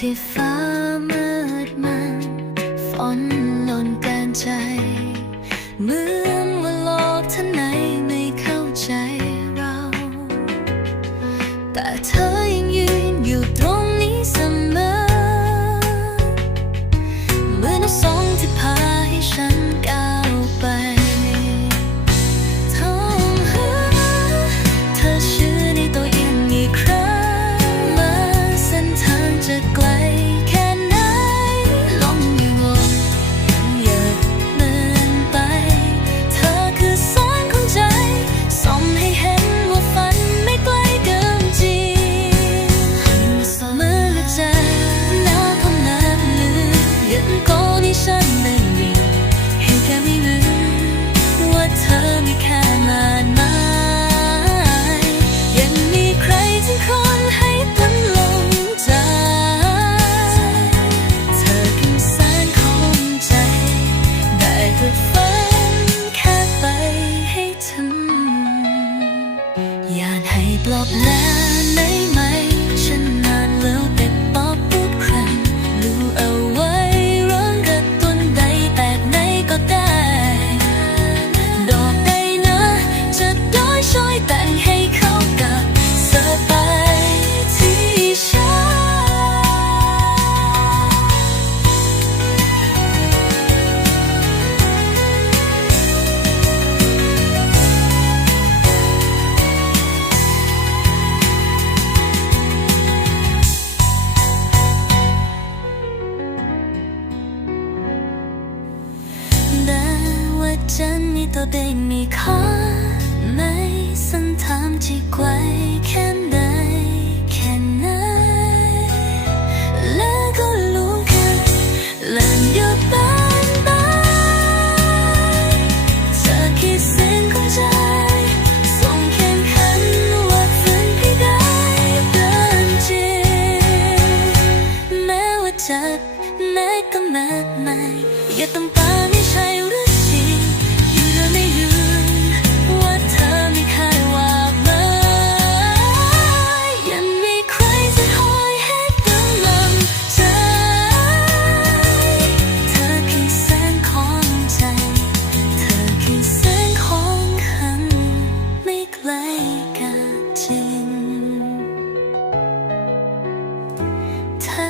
ที่ฟ้ามืดมันฝนหล่นกินใจมือ อบแลได้ไหม ฉันนานแล้วแต่ปอบทุกครั้งรู้เอาไว้ร้อนระตุนใดแตกไหนก็ได้ ดอกใดนะ จะด้อยช้อยแต่งให้ ฉันนี่ตัวเองมีค่าไหมสันถามที่ไกลแค่ไหนแค่ไหนและก็รู้แค่และหย้านบ้านจะคิดเส้นของใจส่งแข่งขันวัดฝืนพี่ได้เดินจแม้ว่าจะแม้ก็แม้ไม่ 他